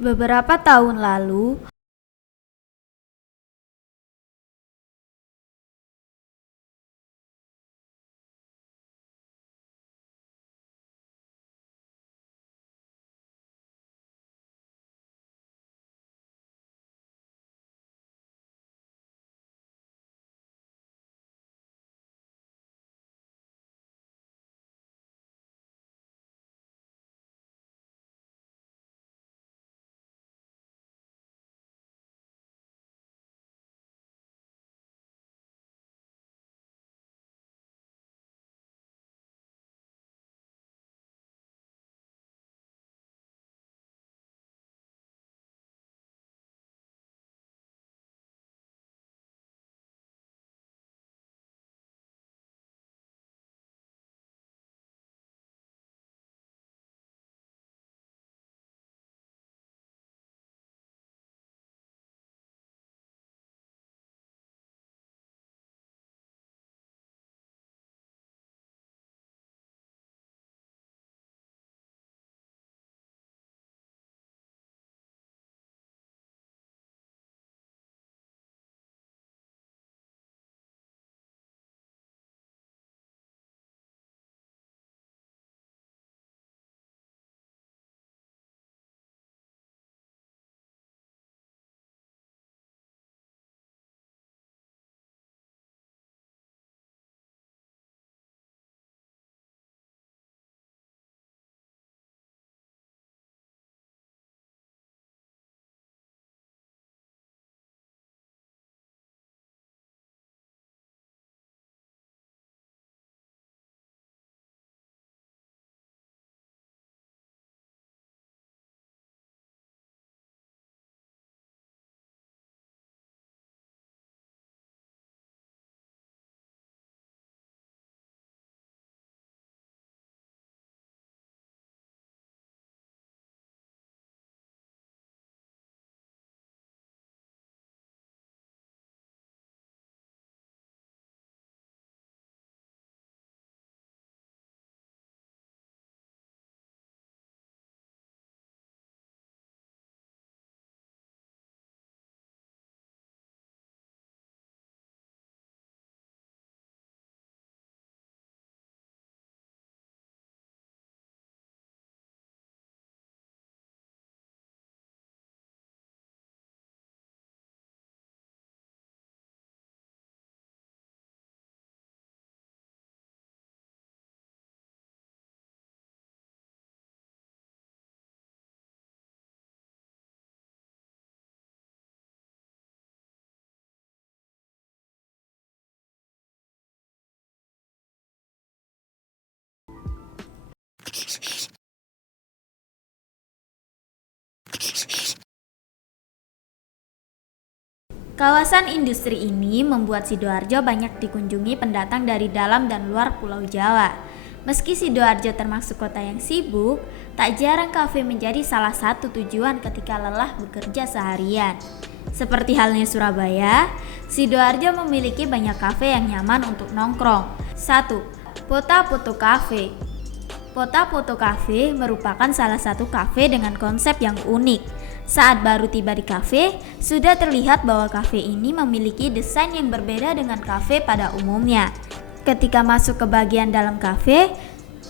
Beberapa tahun lalu, kawasan industri ini membuat Sidoarjo banyak dikunjungi pendatang dari dalam dan luar Pulau Jawa. Meski Sidoarjo termasuk kota yang sibuk, tak jarang kafe menjadi salah satu tujuan ketika lelah bekerja seharian. Seperti halnya Surabaya, Sidoarjo memiliki banyak kafe yang nyaman untuk nongkrong. 1. Pota Poto Cafe. Pota Poto Cafe merupakan salah satu kafe dengan konsep yang unik. Saat baru tiba di kafe, sudah terlihat bahwa kafe ini memiliki desain yang berbeda dengan kafe pada umumnya. Ketika masuk ke bagian dalam kafe,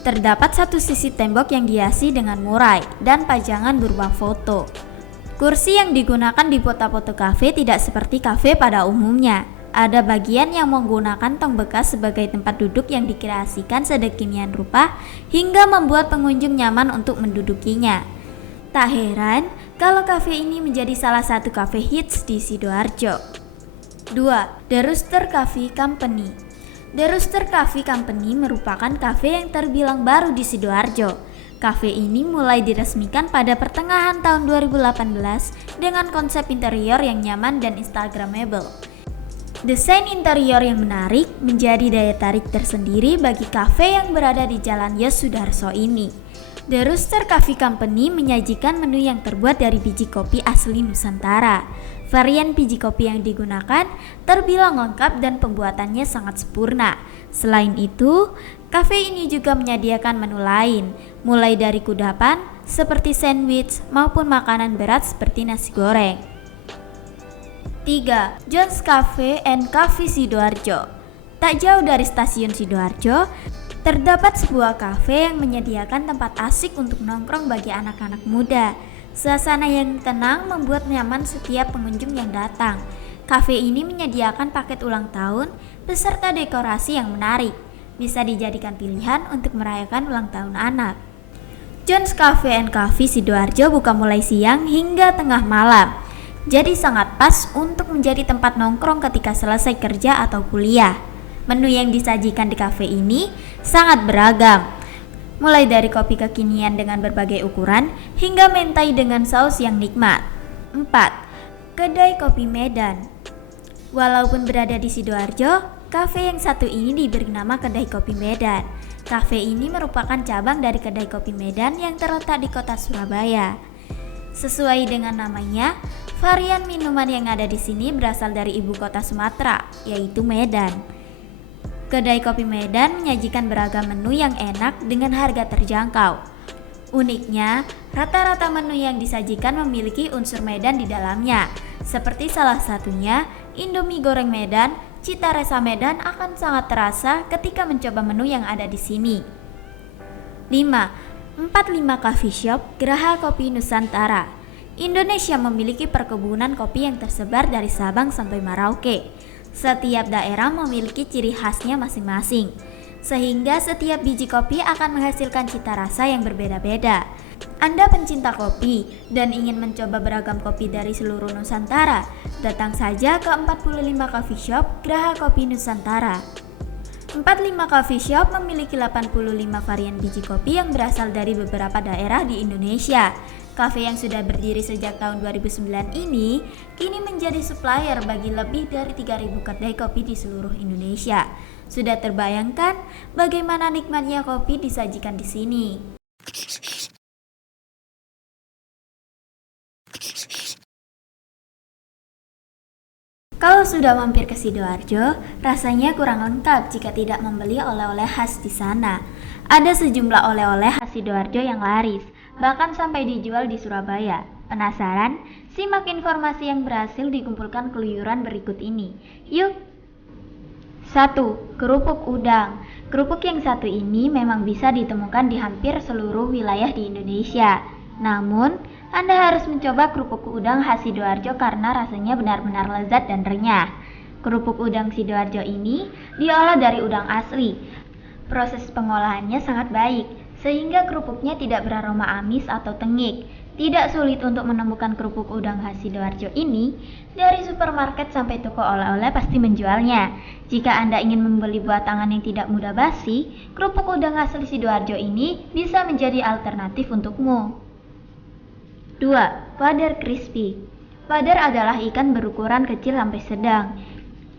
terdapat satu sisi tembok yang dihiasi dengan murai dan pajangan berupa foto. Kursi yang digunakan di Pota Poto Cafe tidak seperti kafe pada umumnya. Ada bagian yang menggunakan tong bekas sebagai tempat duduk yang dikreasikan sedemikian rupa hingga membuat pengunjung nyaman untuk mendudukinya. Tak heran kalau kafe ini menjadi salah satu kafe hits di Sidoarjo. 2. The Rooster Coffee Company. The Rooster Coffee Company merupakan kafe yang terbilang baru di Sidoarjo. Kafe ini mulai diresmikan pada pertengahan tahun 2018 dengan konsep interior yang nyaman dan instagramable. Desain interior yang menarik menjadi daya tarik tersendiri bagi kafe yang berada di Jalan Yos Sudarso ini. The Rooster Coffee Company menyajikan menu yang terbuat dari biji kopi asli Nusantara. Varian biji kopi yang digunakan terbilang lengkap dan pembuatannya sangat sempurna. Selain itu, Kafe ini juga menyediakan menu lain, mulai dari kudapan seperti sandwich maupun makanan berat seperti nasi goreng. 3. John's Cafe and Coffee Sidoarjo. Tak jauh dari stasiun Sidoarjo, terdapat sebuah kafe yang menyediakan tempat asik untuk nongkrong bagi anak-anak muda. Suasana yang tenang membuat nyaman setiap pengunjung yang datang. Kafe ini menyediakan paket ulang tahun beserta dekorasi yang menarik. Bisa dijadikan pilihan untuk merayakan ulang tahun anak. John's Cafe and Coffee Sidoarjo buka mulai siang hingga tengah malam. Jadi sangat pas untuk menjadi tempat nongkrong ketika selesai kerja atau kuliah. Menu yang disajikan di kafe ini sangat beragam. Mulai dari kopi kekinian dengan berbagai ukuran hingga mentai dengan saus yang nikmat. 4. Kedai Kopi Medan. Walaupun berada di Sidoarjo, kafe yang satu ini diberi nama Kedai Kopi Medan. Kafe ini merupakan cabang dari Kedai Kopi Medan yang terletak di kota Surabaya. Sesuai dengan namanya, varian minuman yang ada di sini berasal dari ibu kota Sumatera, yaitu Medan. Kedai Kopi Medan menyajikan beragam menu yang enak dengan harga terjangkau. Uniknya, rata-rata menu yang disajikan memiliki unsur Medan di dalamnya, seperti salah satunya Indomie goreng Medan. Cita rasa Medan akan sangat terasa ketika mencoba menu yang ada di sini. 5. 45 Coffee Shop Geraha Kopi Nusantara. Indonesia memiliki perkebunan kopi yang tersebar dari Sabang sampai Merauke. Setiap daerah memiliki ciri khasnya masing-masing, sehingga setiap biji kopi akan menghasilkan cita rasa yang berbeda-beda. Anda pencinta kopi dan ingin mencoba beragam kopi dari seluruh Nusantara? Datang saja ke 45 Coffee Shop Geraha Kopi Nusantara. 45 Coffee Shop memiliki 85 varian biji kopi yang berasal dari beberapa daerah di Indonesia. Kafe yang sudah berdiri sejak tahun 2009 ini kini menjadi supplier bagi lebih dari 3.000 kedai kopi di seluruh Indonesia. Sudah terbayangkan bagaimana nikmatnya kopi disajikan di sini. Kalau sudah mampir ke Sidoarjo, rasanya kurang lengkap jika tidak membeli oleh-oleh khas di sana. Ada sejumlah oleh-oleh khas Sidoarjo yang laris, bahkan sampai dijual di Surabaya. Penasaran? Simak informasi yang berhasil dikumpulkan keluyuran berikut ini. Yuk! 1. Kerupuk udang. Kerupuk yang satu ini memang bisa ditemukan di hampir seluruh wilayah di Indonesia. Namun, Anda harus mencoba kerupuk udang khas Sidoarjo karena rasanya benar-benar lezat dan renyah. Kerupuk udang Sidoarjo ini diolah dari udang asli. Proses pengolahannya sangat baik, sehingga kerupuknya tidak beraroma amis atau tengik. Tidak sulit untuk menemukan kerupuk udang khas Sidoarjo ini. Dari supermarket sampai toko oleh-oleh pasti menjualnya. Jika Anda ingin membeli buah tangan yang tidak mudah basi, kerupuk udang asli Sidoarjo ini bisa menjadi alternatif untukmu. 2. Wader crispy. Wader adalah ikan berukuran kecil sampai sedang.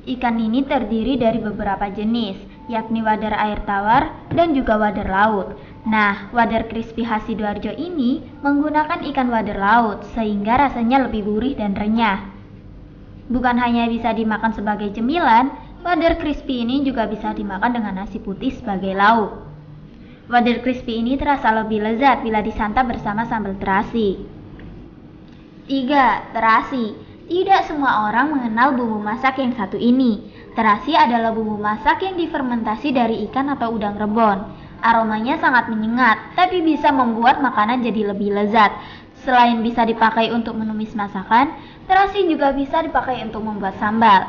Ikan ini terdiri dari beberapa jenis, yakni wader air tawar dan juga wader laut. Nah, wader crispy khas Sidoarjo ini menggunakan ikan wader laut sehingga rasanya lebih gurih dan renyah. Bukan hanya bisa dimakan sebagai cemilan, wader crispy ini juga bisa dimakan dengan nasi putih sebagai lauk. Wader crispy ini terasa lebih lezat bila disantap bersama sambal terasi. 3. Terasi. Tidak semua orang mengenal bumbu masak yang satu ini. Terasi adalah bumbu masak yang difermentasi dari ikan atau udang rebon. Aromanya sangat menyengat, tapi bisa membuat makanan jadi lebih lezat. Selain bisa dipakai untuk menumis masakan, terasi juga bisa dipakai untuk membuat sambal.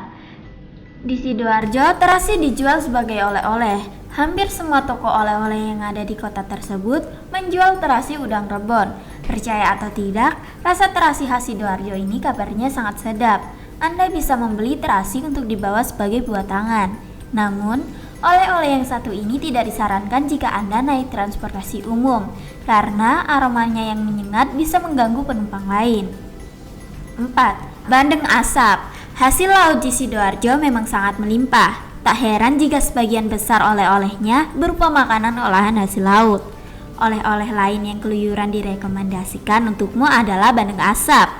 Di Sidoarjo, terasi dijual sebagai oleh-oleh. Hampir semua toko oleh-oleh yang ada di kota tersebut menjual terasi udang rebon. Percaya atau tidak, rasa terasi khas Sidoarjo ini kabarnya sangat sedap. Anda bisa membeli terasi untuk dibawa sebagai buah tangan. Namun, oleh-oleh yang satu ini tidak disarankan jika Anda naik transportasi umum, karena aromanya yang menyengat bisa mengganggu penumpang lain. 4. Bandeng asap. Hasil laut di Sidoarjo memang sangat melimpah. Tak heran jika sebagian besar oleh-olehnya berupa makanan olahan hasil laut. Oleh-oleh lain yang keluyuran direkomendasikan untukmu adalah bandeng asap.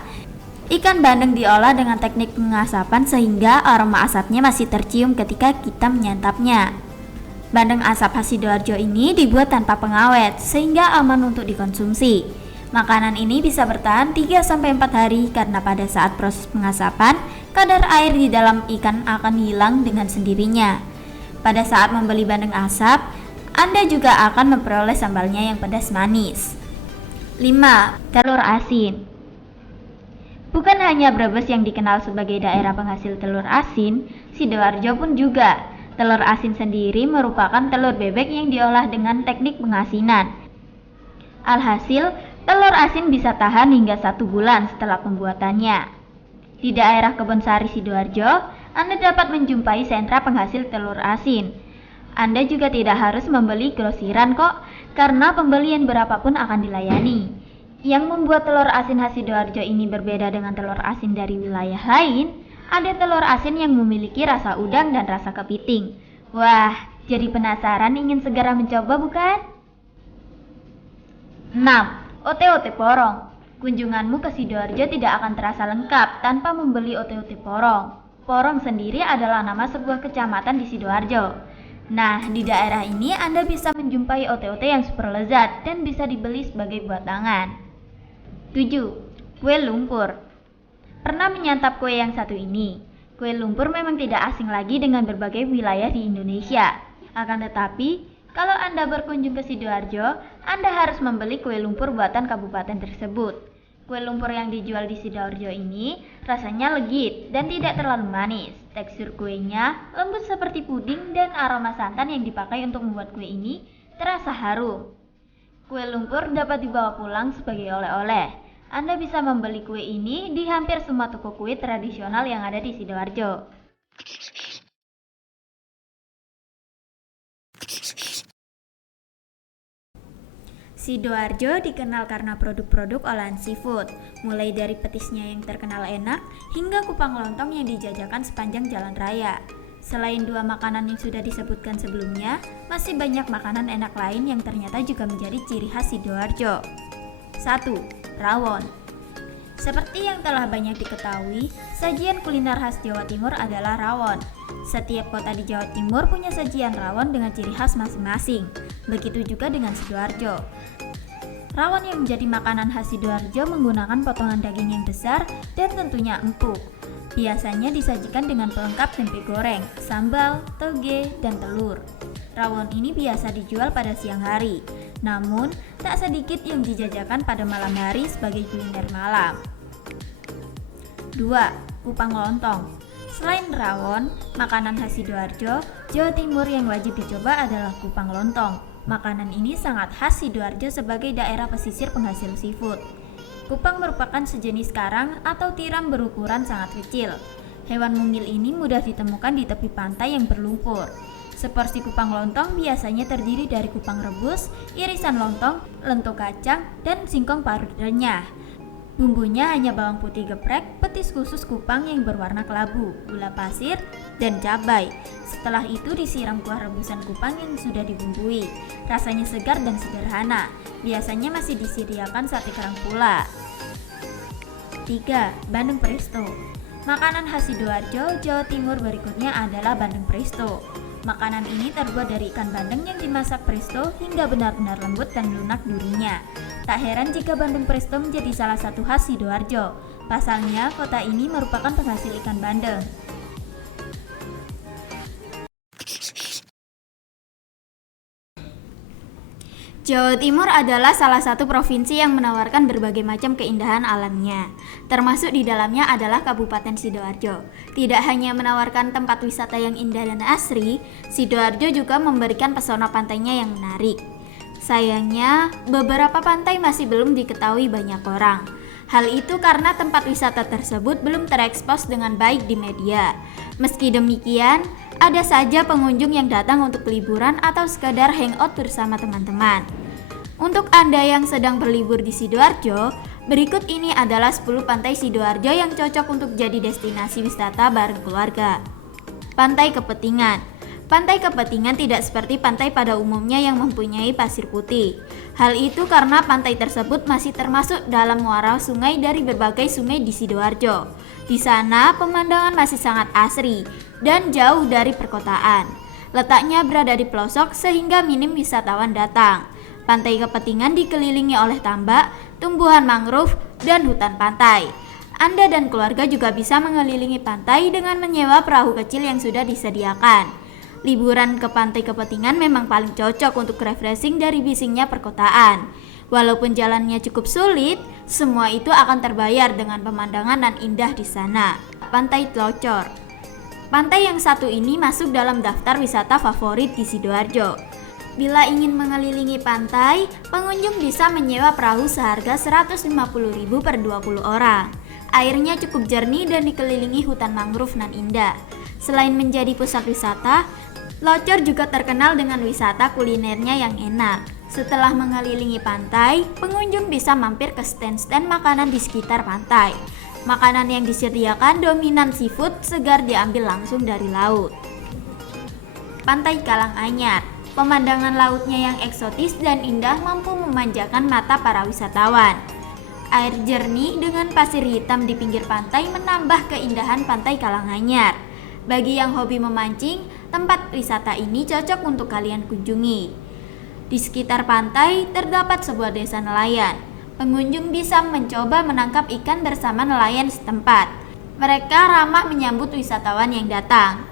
Ikan bandeng diolah dengan teknik pengasapan sehingga aroma asapnya masih tercium ketika kita menyantapnya. Bandeng asap khas Sidoarjo ini dibuat tanpa pengawet sehingga aman untuk dikonsumsi. Makanan ini bisa bertahan 3-4 hari karena pada saat proses pengasapan, kadar air di dalam ikan akan hilang dengan sendirinya. Pada saat membeli bandeng asap, Anda juga akan memperoleh sambalnya yang pedas manis. 5. Telur asin. Bukan hanya Brebes yang dikenal sebagai daerah penghasil telur asin, Sidoarjo pun juga. Telur asin sendiri merupakan telur bebek yang diolah dengan teknik pengasinan. Alhasil, telur asin bisa tahan hingga 1 bulan setelah pembuatannya. Di daerah Kebonsari Sidoarjo, Anda dapat menjumpai sentra penghasil telur asin. Anda juga tidak harus membeli grosiran kok, karena pembelian berapapun akan dilayani. Yang membuat telur asin khas Sidoarjo ini berbeda dengan telur asin dari wilayah lain, ada telur asin yang memiliki rasa udang dan rasa kepiting. Wah, jadi penasaran ingin segera mencoba bukan? 6. Ote-ote porong. Kunjunganmu ke Sidoarjo tidak akan terasa lengkap tanpa membeli ote-ote porong. Porong sendiri adalah nama sebuah kecamatan di Sidoarjo. Nah, di daerah ini Anda bisa menjumpai ote-ote yang super lezat dan bisa dibeli sebagai buatangan. 7. Kue lumpur. Pernah menyantap kue yang satu ini? Kue lumpur memang tidak asing lagi dengan berbagai wilayah di Indonesia. Akan tetapi, kalau Anda berkunjung ke Sidoarjo, Anda harus membeli kue lumpur buatan kabupaten tersebut. Kue lumpur yang dijual di Sidoarjo ini rasanya legit dan tidak terlalu manis. Tekstur kuenya lembut seperti puding dan aroma santan yang dipakai untuk membuat kue ini terasa harum. Kue lumpur dapat dibawa pulang sebagai oleh-oleh. Anda bisa membeli kue ini di hampir semua toko kue tradisional yang ada di Sidoarjo. Sidoarjo dikenal karena produk-produk olahan seafood, mulai dari petisnya yang terkenal enak hingga kupang lontong yang dijajakan sepanjang jalan raya. Selain 2 makanan yang sudah disebutkan sebelumnya, masih banyak makanan enak lain yang ternyata juga menjadi ciri khas Sidoarjo. 1. Rawon. Seperti yang telah banyak diketahui, sajian kuliner khas Jawa Timur adalah rawon. Setiap kota di Jawa Timur punya sajian rawon dengan ciri khas masing-masing. Begitu juga dengan Sidoarjo. Rawon yang menjadi makanan khas Sidoarjo menggunakan potongan daging yang besar dan tentunya empuk. Biasanya disajikan dengan pelengkap tempe goreng, sambal, toge, dan telur. Rawon ini biasa dijual pada siang hari, namun tak sedikit yang dijajakan pada malam hari sebagai kuliner malam. 2. Kupang lontong. Selain rawon, makanan khas Sidoarjo, Jawa Timur yang wajib dicoba adalah kupang lontong. Makanan ini sangat khas Sidoarjo sebagai daerah pesisir penghasil seafood. Kupang merupakan sejenis karang atau tiram berukuran sangat kecil. Hewan mungil ini mudah ditemukan di tepi pantai yang berlumpur. Seporsi kupang lontong biasanya terdiri dari kupang rebus, irisan lontong, lento kacang, dan singkong parut renyah. Bumbunya hanya bawang putih geprek, petis khusus kupang yang berwarna kelabu, gula pasir, dan cabai. Setelah itu disiram kuah rebusan kupang yang sudah dibumbui. Rasanya segar dan sederhana. Biasanya masih disediakan sate kerang pula. 3. Bandeng presto. Makanan khas Sidoarjo, Jawa Timur berikutnya adalah bandeng presto. Makanan ini terbuat dari ikan bandeng yang dimasak presto hingga benar-benar lembut dan lunak durinya. Tak heran jika bandeng presto menjadi salah satu khas Sidoarjo. Pasalnya, kota ini merupakan penghasil ikan bandeng. Jawa Timur adalah salah satu provinsi yang menawarkan berbagai macam keindahan alamnya. Termasuk di dalamnya adalah Kabupaten Sidoarjo. Tidak hanya menawarkan tempat wisata yang indah dan asri, Sidoarjo juga memberikan pesona pantainya yang menarik. Sayangnya, beberapa pantai masih belum diketahui banyak orang. Hal itu karena tempat wisata tersebut belum terekspos dengan baik di media. Meski demikian, ada saja pengunjung yang datang untuk liburan atau sekadar hangout bersama teman-teman. Untuk Anda yang sedang berlibur di Sidoarjo, berikut ini adalah 10 pantai Sidoarjo yang cocok untuk jadi destinasi wisata bareng keluarga. Pantai Kepetingan. Pantai Kepetingan tidak seperti pantai pada umumnya yang mempunyai pasir putih. Hal itu karena pantai tersebut masih termasuk dalam muara sungai dari berbagai sungai di Sidoarjo. Di sana pemandangan masih sangat asri dan jauh dari perkotaan. Letaknya berada di pelosok sehingga minim wisatawan datang. Pantai Kepetingan dikelilingi oleh tambak, tumbuhan mangrove, dan hutan pantai. Anda dan keluarga juga bisa mengelilingi pantai dengan menyewa perahu kecil yang sudah disediakan. Liburan ke Pantai Kepetingan memang paling cocok untuk refreshing dari bisingnya perkotaan. Walaupun jalannya cukup sulit, semua itu akan terbayar dengan pemandangan dan indah di sana. Pantai Tlocor. Pantai yang satu ini masuk dalam daftar wisata favorit di Sidoarjo. Bila ingin mengelilingi pantai, pengunjung bisa menyewa perahu seharga Rp150.000 per 20 orang. Airnya cukup jernih dan dikelilingi hutan mangrove nan indah. Selain menjadi pusat wisata, Tlocor juga terkenal dengan wisata kulinernya yang enak. Setelah mengelilingi pantai, pengunjung bisa mampir ke stand-stand makanan di sekitar pantai. Makanan yang disediakan dominan seafood segar diambil langsung dari laut. Pantai Karanganyar. Pemandangan lautnya yang eksotis dan indah mampu memanjakan mata para wisatawan. Air jernih dengan pasir hitam di pinggir pantai menambah keindahan Pantai Karanganyar. Bagi yang hobi memancing, tempat wisata ini cocok untuk kalian kunjungi. Di sekitar pantai terdapat sebuah desa nelayan. Pengunjung bisa mencoba menangkap ikan bersama nelayan setempat. Mereka ramah menyambut wisatawan yang datang.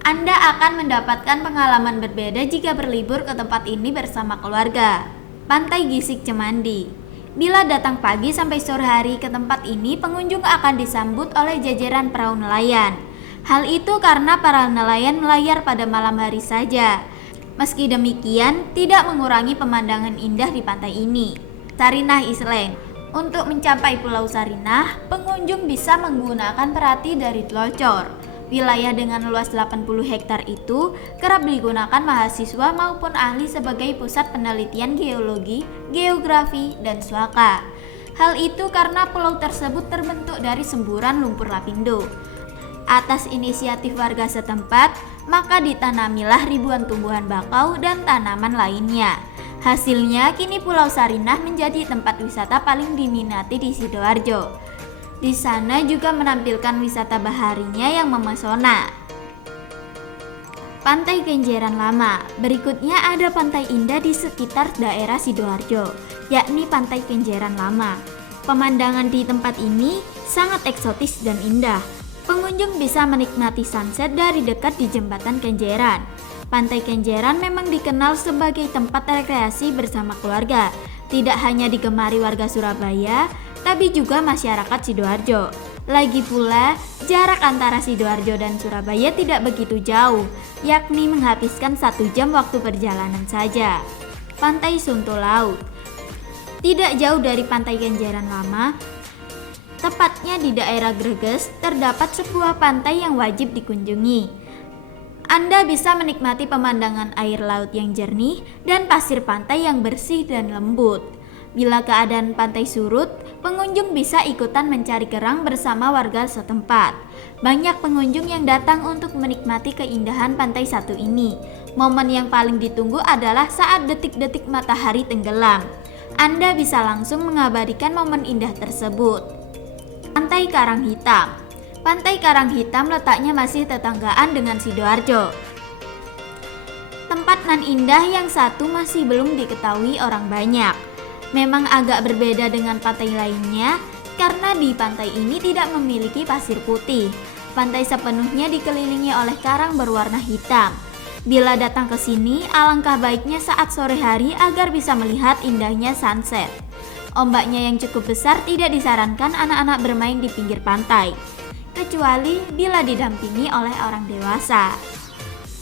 Anda akan mendapatkan pengalaman berbeda jika berlibur ke tempat ini bersama keluarga. Pantai Gisik Cemandi. Bila datang pagi sampai sore hari ke tempat ini, pengunjung akan disambut oleh jajaran perahu nelayan. Hal itu karena para nelayan melayar pada malam hari saja. Meski demikian, tidak mengurangi pemandangan indah di pantai ini. Sarinah Island. Untuk mencapai Pulau Sarinah, pengunjung bisa menggunakan perati dari Tlocor. Wilayah dengan luas 80 hektar itu kerap digunakan mahasiswa maupun ahli sebagai pusat penelitian geologi, geografi, dan swaka. Hal itu karena pulau tersebut terbentuk dari semburan lumpur lapindo. Atas inisiatif warga setempat, maka ditanamilah ribuan tumbuhan bakau dan tanaman lainnya. Hasilnya, kini Pulau Sarinah menjadi tempat wisata paling diminati di Sidoarjo. Di sana juga menampilkan wisata baharinya yang memesona. Pantai Kenjeran Lama. Berikutnya ada pantai indah di sekitar daerah Sidoarjo, yakni Pantai Kenjeran Lama. Pemandangan di tempat ini sangat eksotis dan indah. Pengunjung bisa menikmati sunset dari dekat di Jembatan Kenjeran. Pantai Kenjeran memang dikenal sebagai tempat rekreasi bersama keluarga. Tidak hanya digemari warga Surabaya, tapi juga masyarakat Sidoarjo. Lagi pula, jarak antara Sidoarjo dan Surabaya tidak begitu jauh, yakni menghabiskan 1 jam waktu perjalanan saja. Pantai Sunto Laut. Tidak jauh dari Pantai Kenjeran Lama, tepatnya di daerah Greges, terdapat sebuah pantai yang wajib dikunjungi. Anda bisa menikmati pemandangan air laut yang jernih dan pasir pantai yang bersih dan lembut. Bila keadaan pantai surut, pengunjung bisa ikutan mencari kerang bersama warga setempat. Banyak pengunjung yang datang untuk menikmati keindahan pantai satu ini. Momen yang paling ditunggu adalah saat detik-detik matahari tenggelam. Anda bisa langsung mengabadikan momen indah tersebut. Pantai Karang Hitam. Pantai Karang Hitam letaknya masih tetanggaan dengan Sidoarjo. Tempat nan indah yang satu masih belum diketahui orang banyak. Memang agak berbeda dengan pantai lainnya karena di pantai ini tidak memiliki pasir putih. Pantai sepenuhnya dikelilingi oleh karang berwarna hitam. Bila datang ke sini, alangkah baiknya saat sore hari agar bisa melihat indahnya sunset. Ombaknya yang cukup besar tidak disarankan anak-anak bermain di pinggir pantai, kecuali bila didampingi oleh orang dewasa.